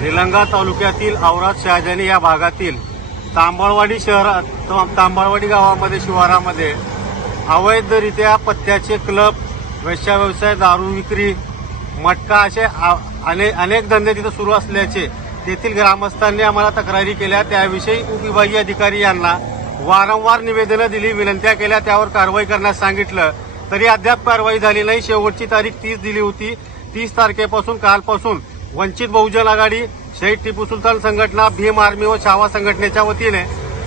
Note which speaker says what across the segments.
Speaker 1: निलंगा तालुक्यातील औराद शहाजानी या भागातील तांबळवाडी शहरात तांबळवाडी गावामध्ये शिवारामध्ये अवैधरित्या पत्त्याचे क्लब वेश्या व्यवसाय दारू विक्री मटका असे आ- अने- अनेक धंदे तिथे सुरू असल्याचे तेथील ग्रामस्थांनी आम्हाला तक्रारी केल्या. त्याविषयी उपविभागीय अधिकारी यांना वारंवार निवेदनं दिली विनंत्या केल्या. त्यावर कारवाई करण्यास सांगितलं. तरी अद्याप कारवाई झाली नाही. शेवटची तारीख तीस दिली होती. तीस तारखेपासून कालपासून वंचित बहुजन आघाडी शहीद टिपू सुलतान संघटना भीम आर्मी व छावा संघटनेच्या वतीने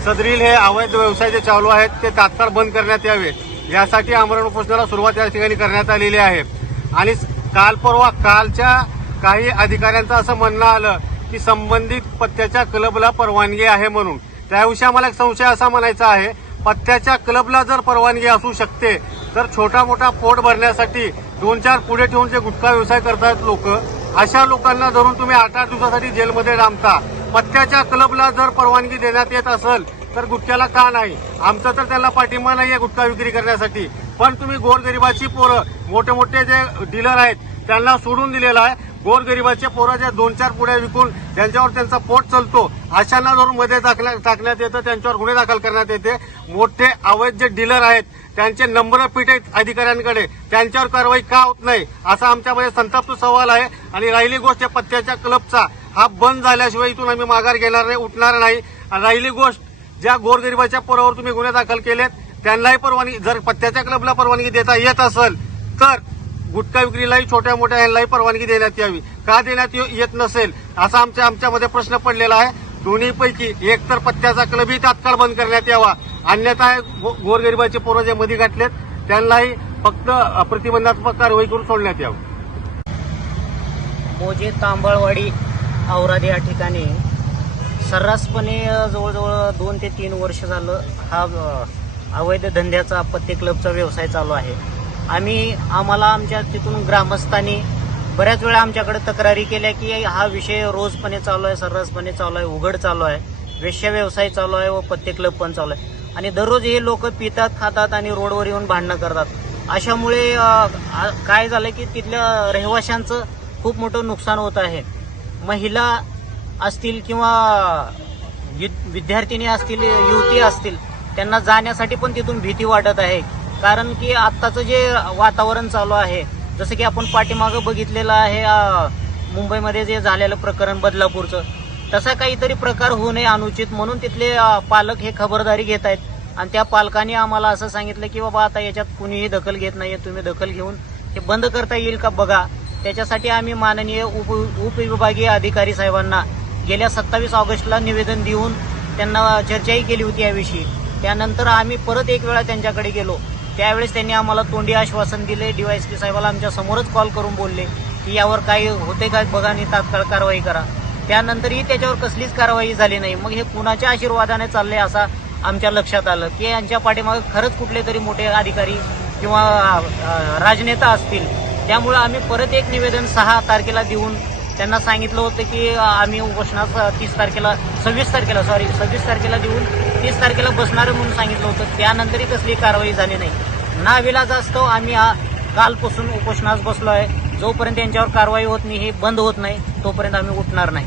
Speaker 1: सदरील हे अवैध व्यवसाय जे चालू आहेत ते तात्काळ बंद करण्यात यावे. यासाठी आमरण उपोषणाला सुरुवात या ठिकाणी करण्यात आलेली आहे. आणि काल परवा कालच्या काही अधिकाऱ्यांचं असं म्हणणं आलं की संबंधित पत्त्याच्या क्लबला परवानगी आहे म्हणून. त्याविषयी आम्हाला एक संशय असा म्हणायचा आहे पत्त्याच्या क्लबला जर परवानगी असू शकते तर छोटा मोठा पोट भरण्यासाठी दोन चार पुढे ठेवून जे गुटखा व्यवसाय करतात लोक अशा लोकांना धरून तुम्ही आठ आठ दिवसासाठी जेलमध्ये डांबता पत्त्याच्या क्लबला जर परवानगी देण्यात येत असेल तर गुटख्याला का नाही? आमचा तर त्याला पाठिंबा नाही आहे गुटखा विक्री करण्यासाठी. पण तुम्ही गोरगरिबाची पोरं मोठे मोठे जे डीलर आहेत त्यांना सोडून दिलेलं आहे. गोरगरिबाचे पोराच्या दोन चार पुढे विकून त्यांच्यावर त्यांचा पोट चालतो. अशांना धरून मध्ये टाकण्यात येतं त्यांच्यावर गुन्हे दाखल करण्यात येते. मोठे अवैध जे डीलर आहेत त्यांचे नंबर पीठ आहेत अधिकाऱ्यांकडे. त्यांच्यावर कारवाई का होत नाही? असा आमच्यामध्ये संतप्त सवाल आहे. आणि राहिली गोष्ट या पत्त्याच्या क्लबचा हा बंद झाल्याशिवाय इथून आम्ही माघार घेणार नाही उठणार नाही. राहिली गोष्ट ज्या गोरगरिबाच्या पोरावर तुम्ही गुन्हे दाखल केलेत त्यांनाही परवानगी जर पत्त्याच्या क्लबला परवानगी देता येत असेल तर गुटखा विक्रीलाही छोट्या मोठ्या यांनाही परवानगी देण्यात यावी. का देण्यात येऊ- येत नसेल? असा आमच्या आमच्यामध्ये प्रश्न पडलेला आहे. दोन्हीपैकी एकतर पत्त्याचा क्लबही तात्काळ बंद करण्यात यावा. अन्यथा गो- गोरगरिबाचे पोरं जे मध्ये गाठलेत त्यांनाही फक्त प्रतिबंधात्मक कारवाई करून सोडण्यात यावं.
Speaker 2: मोजे तांबळवाडी औराद या ठिकाणी सर्रासपणे जवळजवळ दोन ते तीन वर्ष झालं हा अवैध धंद्याचा पत्ते क्लबचा व्यवसाय चालू आहे. आम्ही आम्हाला आमच्या तिथून ग्रामस्थांनी बऱ्याच वेळा आमच्याकडे तक्रारी केल्या की हा विषय रोजपणे चालू आहे सर्रासपणे चालू आहे उघड चालू आहे वेश्या व्यवसाय चालू आहे व पत्ते क्लब पण चालू आहे. आणि दररोज हे लोक पितात खातात आणि रोडवर येऊन भांडणं करतात. अशामुळे काय झालं की तिथल्या रहिवाशांचं खूप मोठं नुकसान होत आहे. महिला असतील किंवा विद्यार्थिनी असतील युवती असतील त्यांना जाण्यासाठी पण तिथून भीती वाटत आहे. कारण की आत्ताचं जे वातावरण चालू आहे जसं की आपण पाठीमागं बघितलेलं आहे मुंबईमध्ये जे झालेलं प्रकरण बदलापूरचं तसा काहीतरी प्रकार होऊ नये अनुचित म्हणून तिथले पालक हे खबरदारी घेत आहेत. आणि त्या पालकांनी आम्हाला असं सांगितलं की बाबा आता याच्यात कुणीही दखल घेत नाहीये तुम्ही दखल घेऊन हे बंद करता येईल का बघा. त्याच्यासाठी आम्ही माननीय उप उपविभागीय अधिकारी साहेबांना गेल्या सत्तावीस ऑगस्टला निवेदन देऊन त्यांना चर्चाही केली होती याविषयी. त्यानंतर आम्ही परत एक वेळा त्यांच्याकडे गेलो. त्यावेळेस त्यांनी आम्हाला तोंडी आश्वासन दिले. डीवायएसपी साहेबाला आमच्या समोरच कॉल करून बोलले की यावर काही होते का बघा आणि तात्काळ कारवाई करा. त्यानंतरही त्याच्यावर कसलीच कारवाई झाली नाही. मग हे कुणाच्या आशीर्वादाने चालले असा आमच्या लक्षात आलं की यांच्या पाठीमागे खरंच कुठले तरी मोठे अधिकारी किंवा राजनेता असतील. त्यामुळे आम्ही परत एक निवेदन सहा तारखेला देऊन त्यांना सांगितलं होतं की आम्ही उपोषणात तीस तारखेला सव्वीस तारखेला सॉरी सव्वीस तारखेला देऊन तीस तारखेला बसणार म्हणून सांगितलं होतं. त्यानंतरही कसली कारवाई झाली नाही. ना विलाज असतो आम्ही कालपासून उपोषणास बसलो आहे जोपर्यंत यांच्यावर कारवाई होत नाही हे बंद होत नाही तोपर्यंत आम्ही उठणार नाही.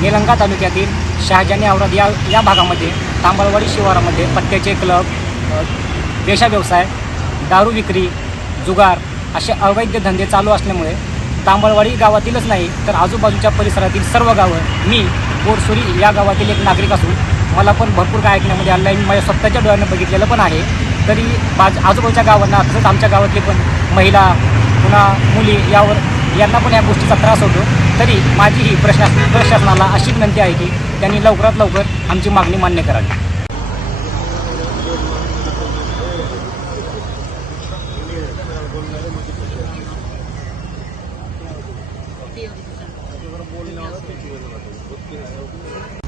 Speaker 3: निलंगा तालुक्यातील शहाजानी औरद या या भागामध्ये तांबळवाडी शिवारामध्ये पत्त्याचे क्लब देशा व्यवसाय दारू विक्री जुगार असे अवैध धंदे चालू असल्यामुळे तांबळवाडी गावातीलच नाही तर आजूबाजूच्या परिसरातील सर्व गावं मी बोरसुरी या गावातील एक नागरिक असून मला पण भरपूर काय ऐकण्यामध्ये आलं आहे. मी माझ्या स्वतःच्या डोळ्यानं बघितलेलं पण आहे. तरी बाज आजूबाजूच्या गावांना तसंच आमच्या गावातले पण महिला पुन्हा मुली यावर यांना पण या गोष्टीचा त्रास होतो. तरी माझी ही प्रशासन प्रशासनाला अशी विनंती आहे की त्यांनी लवकरात लवकर आमची मागणी मान्य करावी. Thank you.